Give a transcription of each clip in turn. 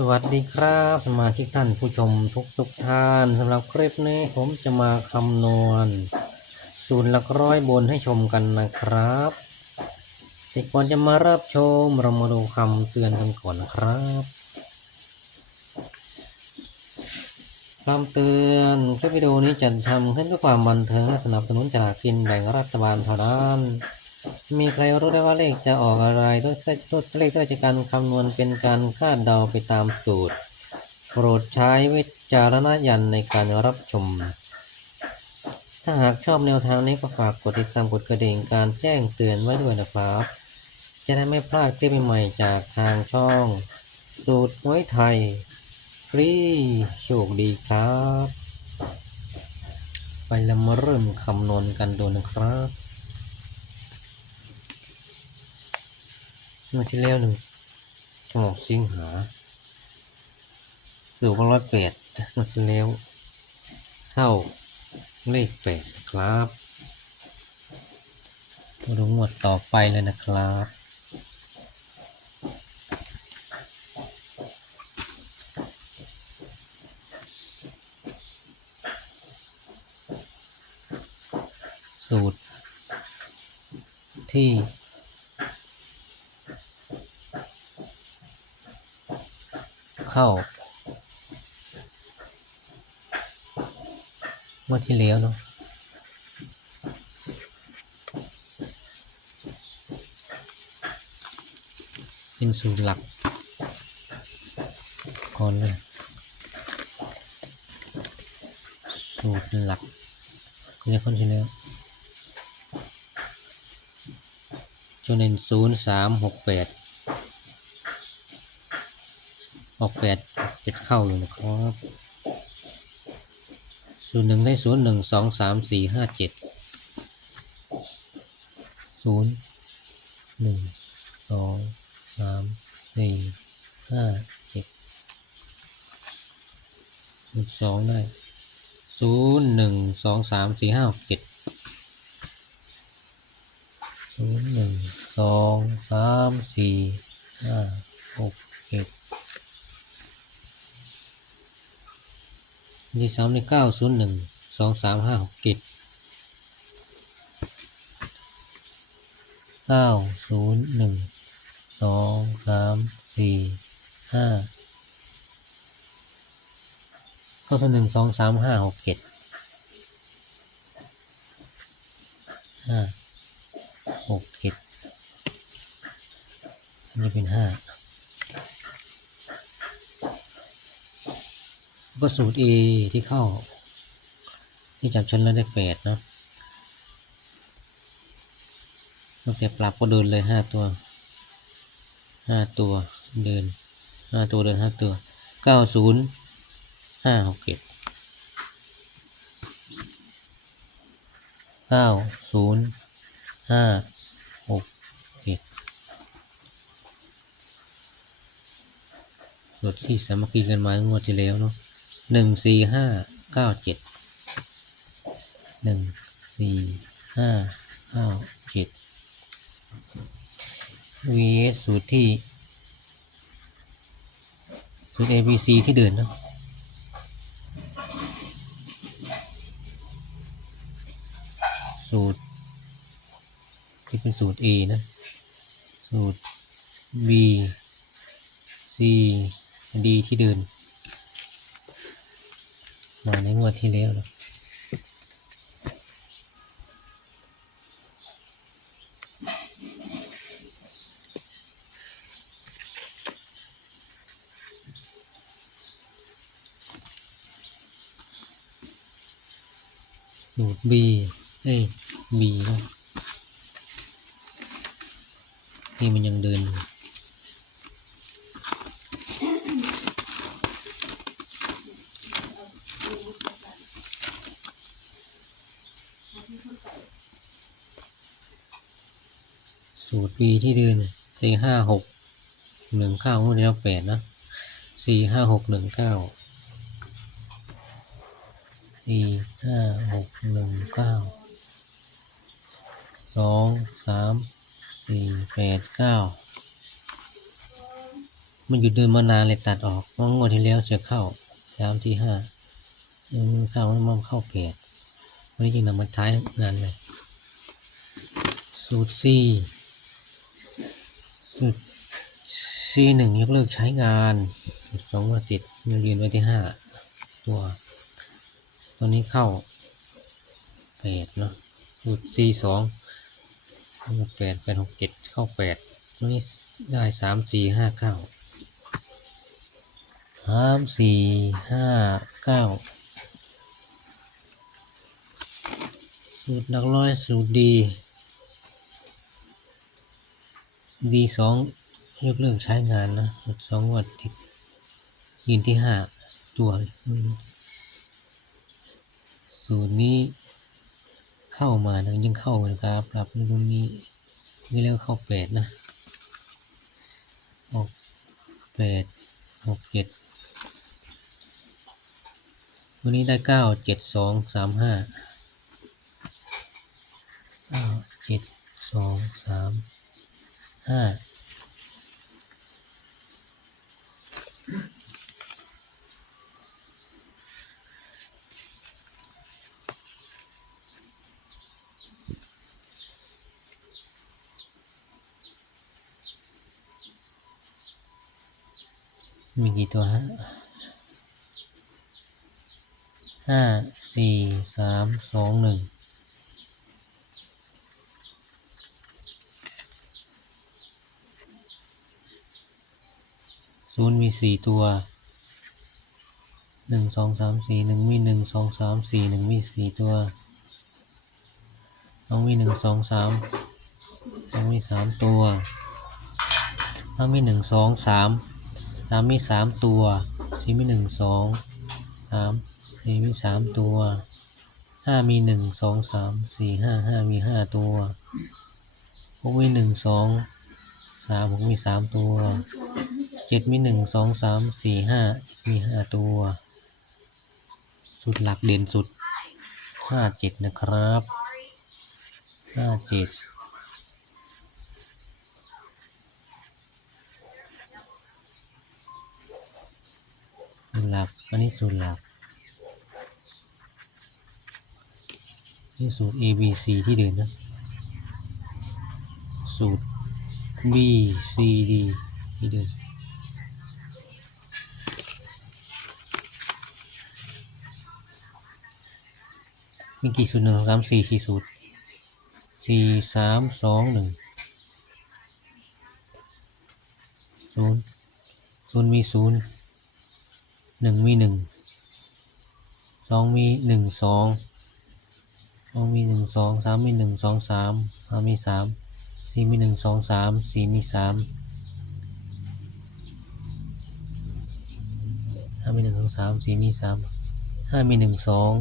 สวัสดีครับ สมาชิกท่านผู้ชมทุกทุกๆท่านสำหรับคลิปนี้ผมจะมาคำนวณศูนย์หลักร้อยบนให้ชมกันนะครับแต่ก่อนจะมารับชมเรามาดูคำเตือนกันก่อนนะครับคำเตือนคลิปวิดีโอนี้จัดทำขึ้นเพื่อความบันเทิงและสนับสนุนจากกินแบ่งรัฐบาลเท่านั้น มีใครรู้ได้ว่าเลขจะออกอะไรตัวเลขที่ราชการคำนวณเป็นการคาดเดาไปตามสูตร โปรดใช้วิจารณญาณในการรับชม ถ้าหากชอบแนวทางนี้ก็ฝากกดติดตามกดกระดิ่งการแจ้งเตือนไว้ด้วยนะครับ จะได้ไม่พลาดคลิปใหม่ๆจากทางช่อง สูตรหวยไทยฟรีโชคดีครับ ไปแล้วมาเริ่มคำนวณกันดูนะครับ เมื่อที่แล้วหนึ่งฉลองสิงหาสู่ร้อยแปดเมื่อที่แล้วเข้าเลขแปดครับมาดูงวดต่อไปเลยนะครับสูตรที่ เข้าเมื่อที่แล้วเนาะเป็นสูตรหลัก ก่อนเลยสูตรหลักก็จะเข้าที่แล้วจนเป็นศูนย์สามหกแปด ออกแปดเจ็ดเข้าอยู่นะครับศูนย์หนึ่งได้ศูนย์หนึ่งสองสามสี่ห้าเจ็ดศูนย์หนึ่งสองสามสี่ห้าเจ็ดศูนย์สองได้ศูนย์หนึ่งสองสามสี่ห้าหกเจ็ดศูนย์หนึ่งสองสามสี่ห้าหกเจ็ด ที่สามในเก้าศูนย์หนึ่งสองสามห้าหกเจ็ดเก้าศูนย์หนึ่งสองสามสี่ห้าเก้าศูนย์หนึ่งสองสามห้าหกเจ็ดห้าหกเจ็ดนนี้เป็นห้า ก็สูตร A ที่เข้า ที่จับชนแล้วได้แปดเนาะตั้งแต่ปรับก็เดินเลยห้าตัวห้าตัวเดินห้าตัวเดินห้าตัวเก้าศูนย์ห้าหกเจ็ดเก้าศูนย์ห้าหกเจ็ดส่วนที่สามัคคีกันมางวดที่แล้วเนาะ หนึ่งสี่ห้าเก้าเจ็ดหนึ่งสี่ห้าเก้าเจ็ด vs สูตรที่ สูตร abc ที่เดินเนาะสูตรที่เป็นสูตร A นะ สูตร B C D ที่เดิน มาในงวดที่แล้วนะสูตร B เอ้ย B นะนี่มันยังเดินอยู่ สูตร B ที่เดินสี่ห้าหกหนึ่งเก้างวดแล้วแปดนะสี่ห้าหกหนึ่งเก้าสี่ห้าหกหนึ่งเก้าสองสามสี่แปดเก้ามันหยุดเดินมานานเลยตัดออกเพราะงวดที่แล้วจะเข้าสามที่ห้าเข้ามันมาเข้าแปดวันนี้จึงนำมาใช้งานเลยสูตรซีสู ตรซีหนึ่งยกเลิกใช้งานสองว่าติดเรียนไว้ที่ห้าตัว ตัวนี้เข้าแปดเนาะสูตรซีสองแปดแปดหกเจ็ดเข้าแปดตัวนี้ได้สามสี่ห้าเก้าสามสี่ห้าเก้าสูตรหลักร้อยสูตรดี ดีสองยกเลิกใช้งานนะหมดสองวัดติดยืนที่ห้าตัวสูตรนี้เข้ามานะยังเข้านะครับรับในตรงนี้นี่เรียกว่าเข้าแปดนะออกแปดหกเจ็ดวันนี้ได้เก้าเจ็ดสองสามห้าเก้าเจ็ดสองสาม ห้ามีกี่ตัวฮะห้าสี่สามสองหนึ่ง ศูนย์มีสี่ตัวหนึ่งสองสามสี่หนึ่งมีหนึ่งสองสามสี่หนึ่งมีสี่ตัวสองมีหนึ่งสองสามสองมีสามตัวสามมีหนึ่งสองสามสามมีสามตัวสี่มีหนึ่งสองสามสี่มีสามตัวห้ามีหนึ่งสองสามสี่ห้าห้ามีห้าตัวหกมีหนึ่งสองสามหกมีสามตัว เจ็ดมีหนึ่งสองสามสี่ห้ามีห้าตัว สุดหลักเด่นสุดห้าเจ็ดนะครับห้าเจ็ดสูตรหลัก อันนี้สูตรหลัก นี่สูตร A B C ที่เดินนะ สูตร B C D ที่เดิน มีกี่สูตรหนึ่งสองสามสี่สี่สูตรสี่สามสองหนึ่งศูนย์ศูนย์มีศูนย์หนึ่งมีหนึ่งสองมีหนึ่งสองสองมีหนึ่งสองสามมีหนึ่งสองสามห้ามีสามสี่มีหนึ่งสองสามสี่มีสามห้ามีหนึ่งสองสามสี่มีสามห้ามีหนึ่งสอง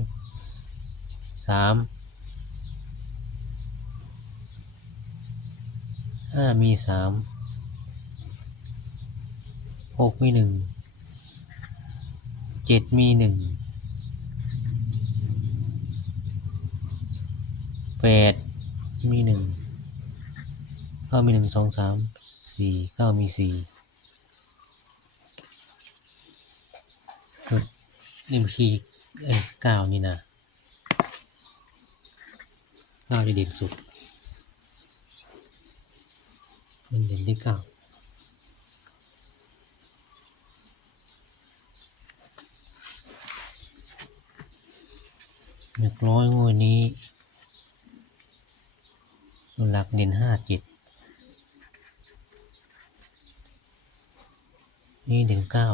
สามห้ามีสามหกมีหนึ่งเจ็ดมีหนึ่งแปดมีหนึ่งเก้ามีหนึ่งสองสามสี่เก้ามีสี่นี่มันคือเอ้ยเก้านี่นะ ก้าจะเด่นสุด มันเด่นที่เก้าหนึ่งร้อยงวดนี้ส่วนหลักเด่นห้าจ็ดนี่เด่นเก้า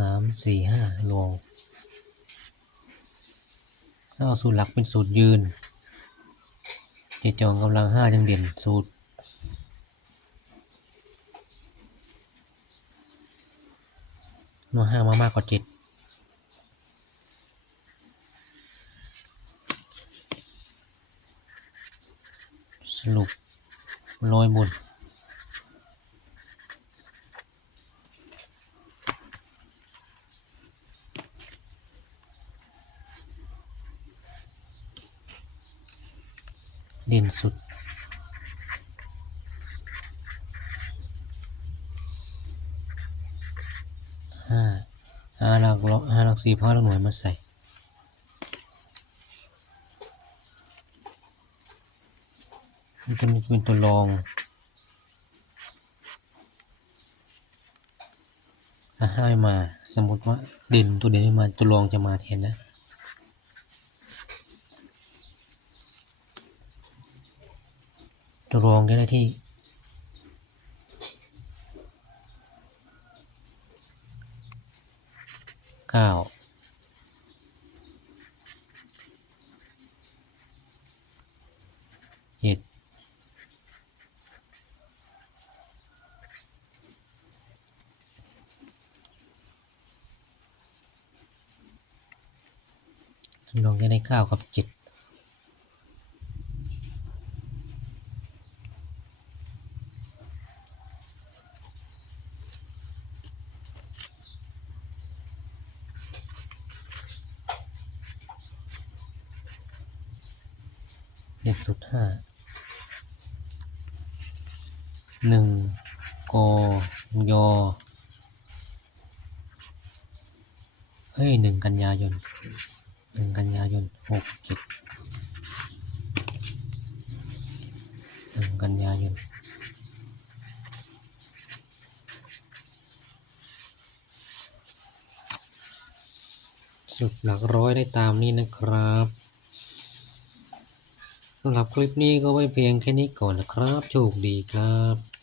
สามสี่ห้าลวงถ้าเอาสูตรหลักเป็นสูตรยืน เจจองกำลังห้าจึงเด่นสูตรนัวห้ามามากกว่าเจ็ดสรุปร้อยบน เด่นสุด ห้าห้าหลักร้อห้าหลักสี่ห้าหลักหน่วยมาใส่มันตัวนี้จะเป็นตัวรองถ้าให้มา สมมติว่าเด่นตัวเด่นไม่มาตัวรองจะมาแทนนะ ตัวรองก็ได้ที่เก้าเจ็ดลงจะได้เก้ากับเจ็ด เจ็ดสุดห้าหนึ่งกยเฮ้ยหนึ่งกันยายนหนึ่งกันยายนหกเจ็ดหนึ่งกันยายนสรุปหลักร้อยได้ตามนี้นะครับ สำหรับคลิปนี้ก็ไว้เพียงแค่นี้ก่อนนะครับ โชคดีครับ